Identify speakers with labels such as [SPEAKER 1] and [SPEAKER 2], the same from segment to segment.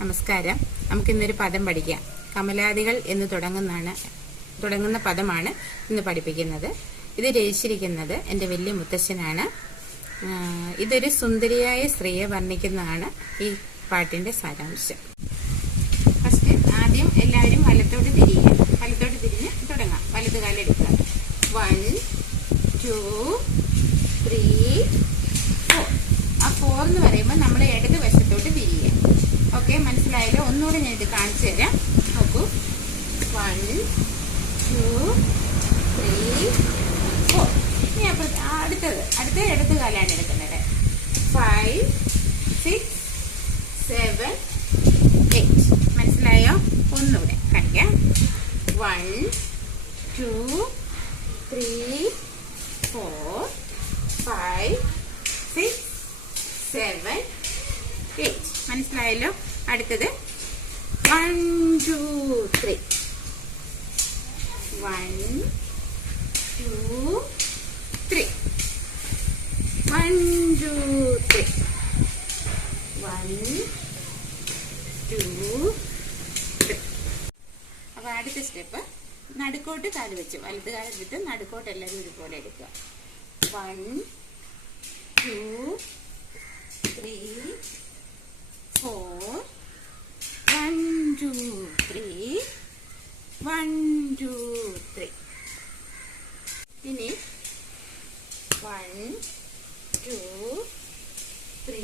[SPEAKER 1] നമസ്കാരം. നമുക്ക് ഇന്നൊരു പദം പഠിക്കാം. കമലാദികൾ എന്ന് തുടങ്ങുന്നതാണ് തുടങ്ങുന്ന പദമാണ് ഇന്ന് പഠിപ്പിക്കുന്നത്. ഇത് രചിച്ചിരിക്കുന്നത് എന്റെ വലിയ മുത്തശ്ശനാണ്. ഇതൊരു സുന്ദരിയായ സ്ത്രീയെ വർണിക്കുന്നതാണ് ഈ പാട്ടിന്റെ സാരാംശം. ഫസ്റ്റ് ആദ്യം എല്ലാവരും വലത്തോട്ട് തിരിയുക. വലത്തോട്ട് തിരിഞ്ഞ് തുടങ്ങാം. വലത് കാലെടുക്കുക. വൺ ടു ത്രീ ഫോർ ആ ഫോർ എന്ന് പറയുമ്പോൾ നമ്മൾ ഇടത് വശത്തോട്ട് തിരിയുക ഓക്കെ മനസ്സിലായല്ലോ ഒന്നുകൂടെ ഞാൻ ഇത് കാണിച്ചു തരാം. നോക്കൂ. വൺ ടു ത്രീ ഫോർ ഇനി അപ്പോൾ അടുത്തത് അടുത്ത ഇടത് കാലാണ് എടുക്കുന്നത്. ഫൈവ് സിക്സ് സെവൻ എയ്റ്റ് മനസ്സിലായോ? ഒന്നുകൂടെ കാണിക്കാം. One two three four five six seven eight മനസ്സിലായല്ലോ അടുത്തത് one two three one two three one two three one two അപ്പൊ അടുത്ത സ്റ്റെപ്പ് നടുക്കോട്ട് കാൽ വെച്ച് വലത് കാലം എടുത്ത് നടുക്കോട്ട് എല്ലാവരും ഇതുപോലെ എടുക്കുക. One two three four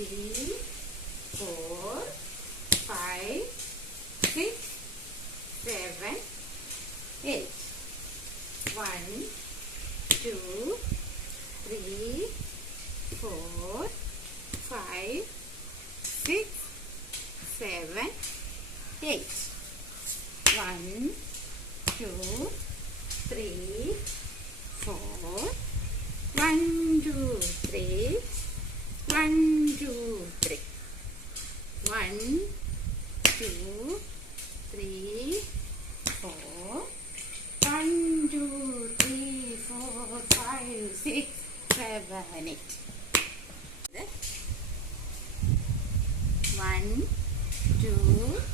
[SPEAKER 1] three, four, five, six, seven, eight. One, two, three, four, five, six, seven, eight. One, two, three, four. One, two, three. One, two, three. One, two, three, four. One, two, three, four, five, six, seven, eight. One, two,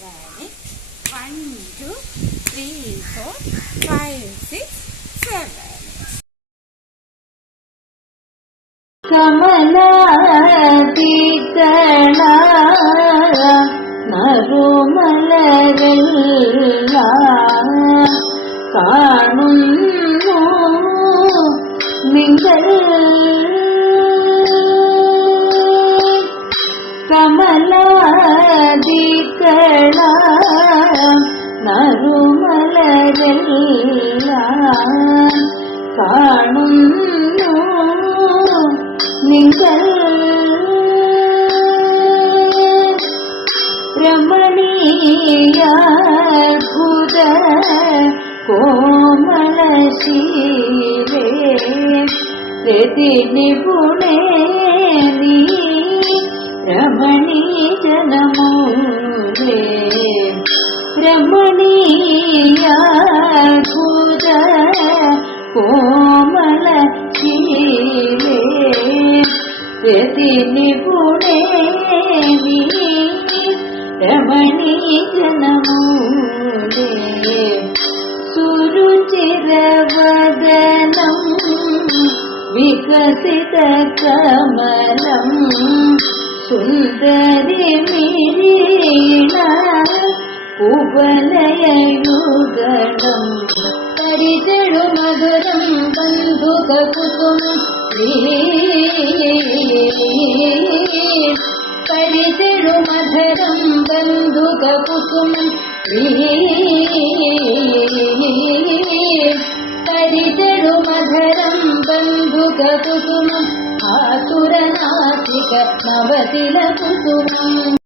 [SPEAKER 1] Seven one two three four five six seven
[SPEAKER 2] കമലാതികള നറുമലരല്ല കാണുന്നു നിങ്ങൾ നിങ്ങൾ രമണീയ ഭൂത കോമളശീലേ രതി നിപുണേ നീ രമണീ ജനമൂലേ രമണീയ രമണീ ജനമൂലേ സുരുചിരവദനം വികസിത കമലം സുന്ദരി മിരീണ ഉപലയയുഗണം പരിചഴു മധുരം ബന്ധുക കുസുമം പരിചഴു बन्धुककुसुमम् परिजनुमधरं बन्धुकुसुमम् आतुरनातिकवतिर कुसुमम्